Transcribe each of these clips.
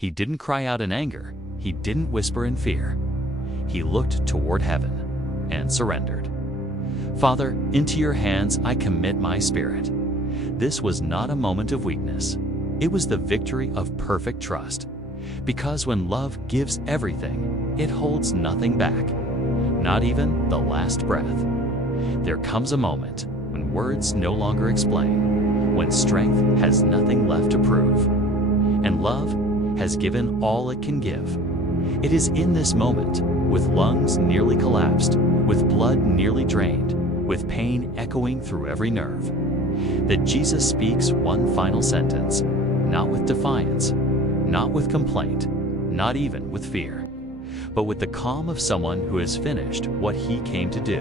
He didn't cry out in anger. He didn't whisper in fear. He looked toward heaven and surrendered. Father, into your hands I commit my spirit. This was not a moment of weakness. It was the victory of perfect trust. Because when love gives everything, it holds nothing back, not even the last breath. There comes a moment when words no longer explain, when strength has nothing left to prove, and love has given all it can give. It is in this moment, with lungs nearly collapsed, with blood nearly drained, with pain echoing through every nerve, that Jesus speaks one final sentence, not with defiance, not with complaint, not even with fear, but with the calm of someone who has finished what he came to do,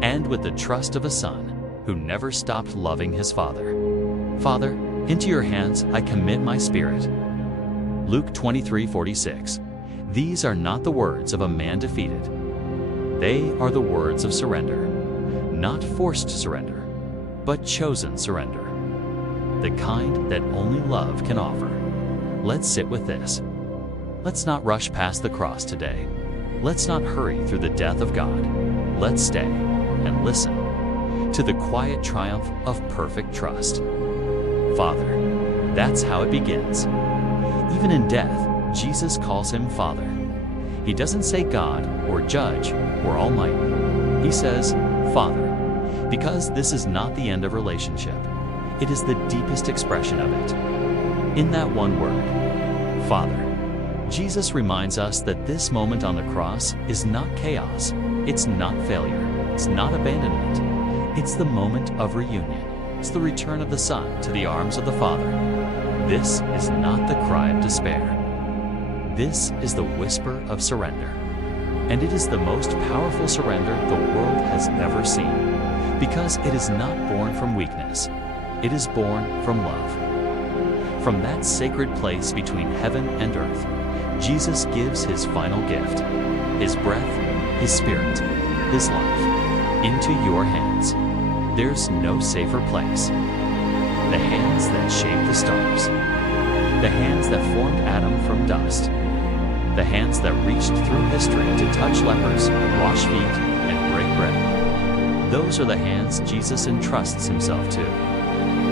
and with the trust of a son who never stopped loving his Father. Father, into your hands I commit my spirit. Luke 23:46. These are not the words of a man defeated. They are the words of surrender, not forced surrender, but chosen surrender, the kind that only love can offer. Let's sit with this. Let's not rush past the cross today. Let's not hurry through the death of God. Let's stay and listen to the quiet triumph of perfect trust. Father, that's how it begins. Even in death, Jesus calls him Father. He doesn't say God or Judge or Almighty. He says Father, because this is not the end of relationship. It is the deepest expression of it. In that one word, Father, Jesus reminds us that this moment on the cross is not chaos, it's not failure, it's not abandonment. It's the moment of reunion. It's the return of the Son to the arms of the Father. This is not the cry of despair. This is the whisper of surrender. And it is the most powerful surrender the world has ever seen, because it is not born from weakness. It is born from love. From that sacred place between heaven and earth, Jesus gives his final gift, his breath, his spirit, his life, into your hands. There's no safer place. The hands that shape the stars, the hands that formed Adam from dust, the hands that reached through history to touch lepers, wash feet, and break bread. Those are the hands Jesus entrusts himself to.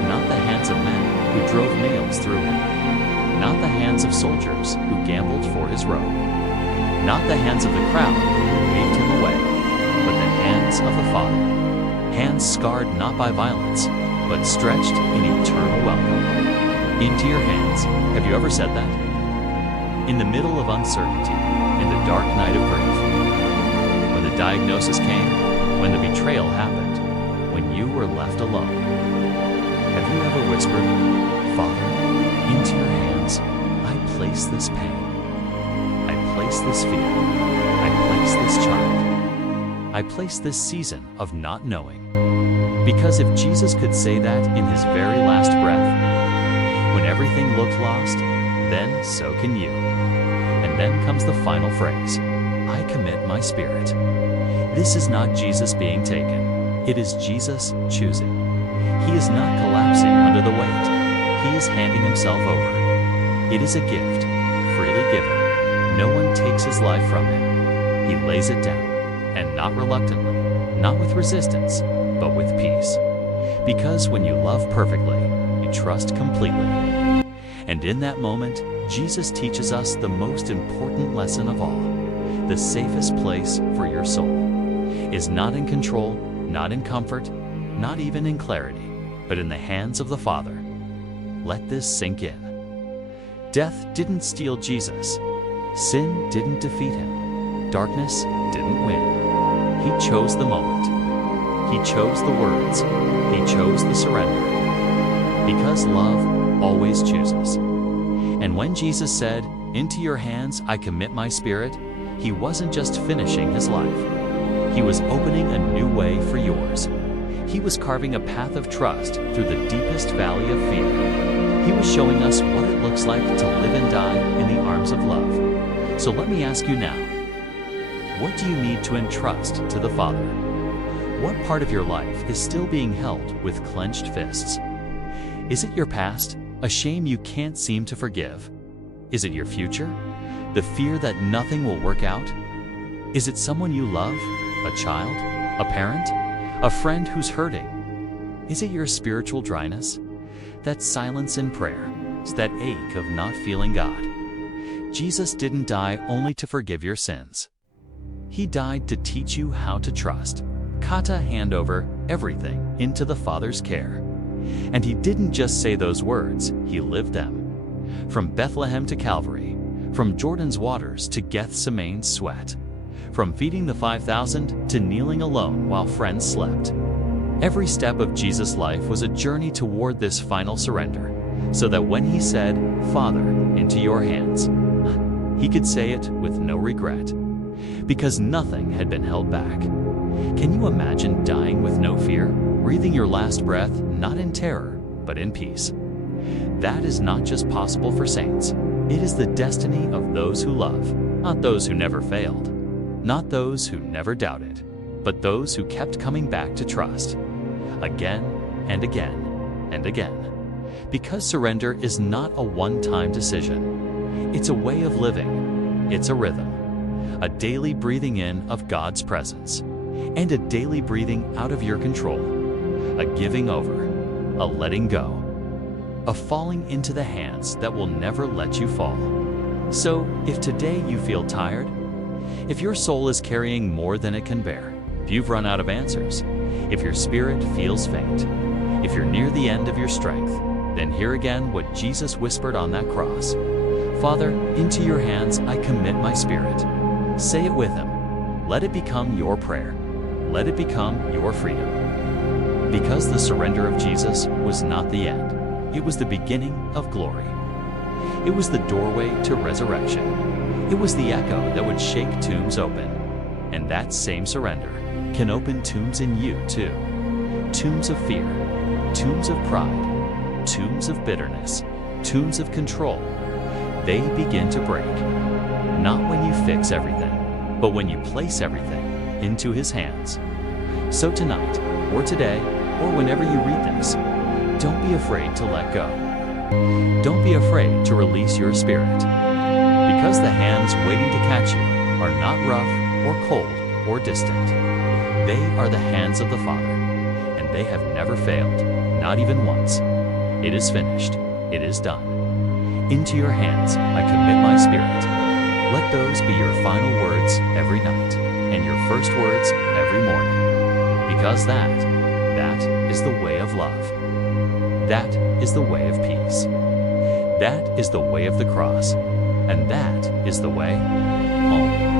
Not the hands of men who drove nails through him. Not the hands of soldiers who gambled for his robe. Not the hands of the crowd who waved him away, but the hands of the Father. Hands scarred not by violence, but stretched in eternal welcome. Into your hands. Have you ever said that? In the middle of uncertainty, in the dark night of grief, when the diagnosis came, when the betrayal happened, when you were left alone, have you ever whispered, Father, into your hands, I place this pain, I place this fear, I place this child, I place this season of not knowing. Because if Jesus could say that in his very last breath, when everything looked lost, then so can you. And then comes the final phrase, I commit my spirit. This is not Jesus being taken. It is Jesus choosing. He is not collapsing under the weight. He is handing himself over. It is a gift, freely given. No one takes his life from him. He lays it down, and not reluctantly, not with resistance, but with peace. Because when you love perfectly, you trust completely. And in that moment, Jesus teaches us the most important lesson of all. The safest place for your soul is not in control, not in comfort, not even in clarity, but in the hands of the Father. Let this sink in. Death didn't steal Jesus. Sin didn't defeat him. Darkness didn't win. He chose the moment. He chose the words. He chose the surrender. Because love always chooses. And when Jesus said, into your hands I commit my spirit, he wasn't just finishing his life. He was opening a new way for yours. He was carving a path of trust through the deepest valley of fear. He was showing us what it looks like to live and die in the arms of love. So let me ask you now, what do you need to entrust to the Father? What part of your life is still being held with clenched fists? Is it your past, a shame you can't seem to forgive? Is it your future? The fear that nothing will work out? Is it someone you love? A child? A parent? A friend who's hurting? Is it your spiritual dryness? That silence in prayer? That ache of not feeling God? Jesus didn't die only to forgive your sins. He died to teach you how to trust. Kata hand over everything into the Father's care. And he didn't just say those words, he lived them. From Bethlehem to Calvary, from Jordan's waters to Gethsemane's sweat, from feeding the 5,000 to kneeling alone while friends slept. Every step of Jesus' life was a journey toward this final surrender, so that when he said, "Father, into your hands," he could say it with no regret, because nothing had been held back. Can you imagine dying with no fear, breathing your last breath not in terror, but in peace? That is not just possible for saints. It is the destiny of those who love, not those who never failed, not those who never doubted, but those who kept coming back to trust, again and again and again. Because surrender is not a one-time decision. It's a way of living. It's a rhythm. A daily breathing in of God's presence, and a daily breathing out of your control. A giving over, a letting go, a falling into the hands that will never let you fall. So, if today you feel tired, if your soul is carrying more than it can bear, if you've run out of answers, if your spirit feels faint, if you're near the end of your strength, then hear again what Jesus whispered on that cross. "Father, into your hands I commit my spirit." Say it with him. Let it become your prayer. Let it become your freedom. Because the surrender of Jesus was not the end. It was the beginning of glory. It was the doorway to resurrection. It was the echo that would shake tombs open. And that same surrender can open tombs in you too. Tombs of fear, tombs of pride, tombs of bitterness, tombs of control. They begin to break. Not when you fix everything, but when you place everything into his hands. So tonight, or today, or whenever you read this, don't be afraid to let go. Don't be afraid to release your spirit. Because the hands waiting to catch you are not rough or cold or distant. They are the hands of the Father, and they have never failed, not even once. It is finished. It is done. Into your hands I commit my spirit. Let those be your final words every night, and your first words every morning. Because that is the way of love. That is the way of peace. That is the way of the cross. And that is the way home.